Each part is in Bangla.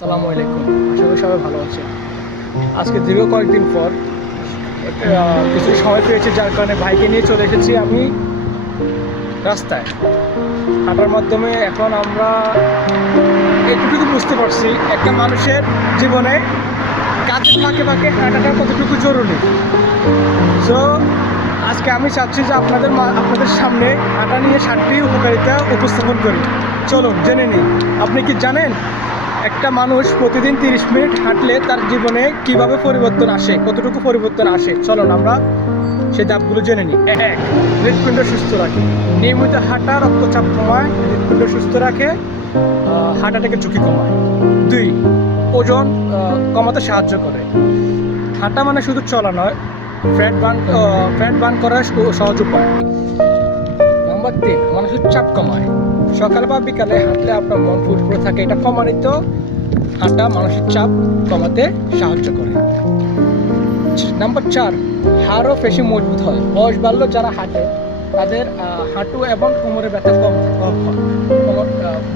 সালামু আলাইকুম। আশা করি সবাই ভালো আছেন। আজকে দীর্ঘ কয়েকদিন পর কিছু সময় পেয়েছি, যার কারণে ভাইকে নিয়ে চলে এসেছি আমি রাস্তায়। হাঁটার মাধ্যমে এখন আমরা একটুটুকু বুঝতে পারছি, একটা মানুষের জীবনে কাজের ফাঁকে ফাঁকে হাঁটাটা কতটুকু জরুরি। সো আজকে আমি চাচ্ছি যে আপনাদের আপনাদের সামনে হাঁটা নিয়ে সাতটি উপকারিতা উপস্থাপন করি। চলুন, জেনে নিই। আপনি কি জানেন একটা মানুষ প্রতিদিন তিরিশ মিনিট হাঁটলে তার জীবনে কীভাবে পরিবর্তন আসে, কতটুকু পরিবর্তন আসে? চলুন আমরা সেই ধাপগুলো জেনে নিই। এক, হৃৎপিণ্ড সুস্থ রাখে। নিয়মিত হাঁটা রক্তচাপ কমায়, হৃৎপিণ্ড সুস্থ রাখে হাঁটাটাকে ঝুঁকি কমায়। দুই, ওজন কমাতে সাহায্য করে। হাঁটা মানে শুধু চলা নয়, ফ্যাট বার্ন ফ্যাট বার্ন করার সহজ উপায়। তিন মানুষের চাপ কমায়। সকাল বা বিকালে হাঁটলে আপনার মন ফুরফুরে থাকে, এটা প্রমাণিত হাঁটা মানসিক চাপ কমাতে সাহায্য করে। নাম্বার চার হাড় ও পেশি মজবুত হয়। বয়স বাড়লো যারা হাঁটে, তাদের হাঁটু এবং কোমরে ব্যথা কম কম হয়।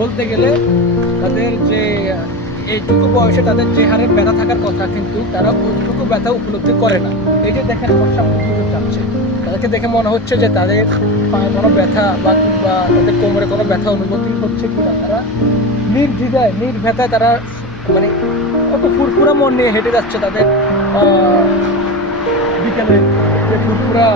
বলতে গেলে তাদের যে এইটুকু বয়সে তাদের যে হারে ব্যথা থাকার কথা, কিন্তু তারা ওইটুকু ব্যথা উপলব্ধি করে না। এই যে দেখেন সামনে যাচ্ছে। তাদেরকে দেখে মনে হচ্ছে যে তাদের পায়ে কোনো ব্যথা বা কিংবা তাদের কোমরে কোনো ব্যথা অনুভূতি হচ্ছে কিনা। তারা নির্দ্বিধায় নির্ভেতায় তারা মানে কত ফুরফুরা মন নিয়ে হেঁটে যাচ্ছে তাদের বিকেলে। যে ফুরফুরা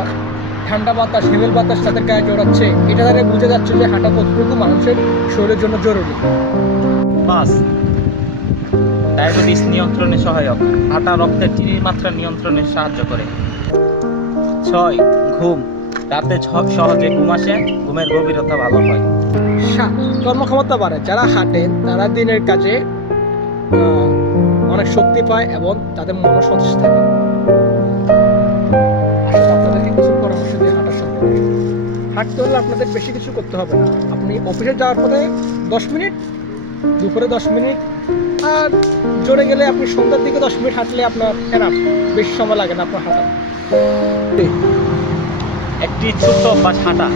ঠান্ডা বাতাস, হিমেল বাতাস তাদের গায়ে জড়াচ্ছে, এটা তাদের বুঝে যাচ্ছে যে হাঁটা কতটুকু মানুষের শরীরের জন্য জরুরি। পাঁচ ডায়াবেটিস নিয়ন্ত্রণে সহায়ক। হাঁটা রক্তের চিনির মাত্রা নিয়ন্ত্রণে সাহায্য করে। ছয়, ঘুম। রাতে সহজে ঘুম আসে, ঘুমের গভীরতা ভালো হয়। সাত, কর্মক্ষমতা বাড়ে। যারা হাঁটে, তারা দিনের কাজে অনেক শক্তি পায় এবং তাদের মনও সতেজ থাকে। পরামর্শ হাঁটতে হলে আপনাদের বেশি কিছু করতে হবে না। আপনি অফিসে যাওয়ার পরে দশ মিনিট, দুপুরে দশ মিনিট আর জোরে গেলে আপনি সন্ধ্যার দিকে দশ মিনিট হাঁটলে আপনার এনাফ বেশি সময় লাগে না আপনার হাঁটা। একটি ছোট্ট অভ্যাস হাঁটা।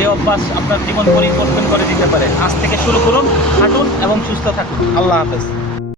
এই অভ্যাস আপনার জীবন পরিবর্তন করে দিতে পারে। আজ থেকে শুরু করুন হাঁটুন এবং সুস্থ থাকুন। আল্লাহ হাফেজ।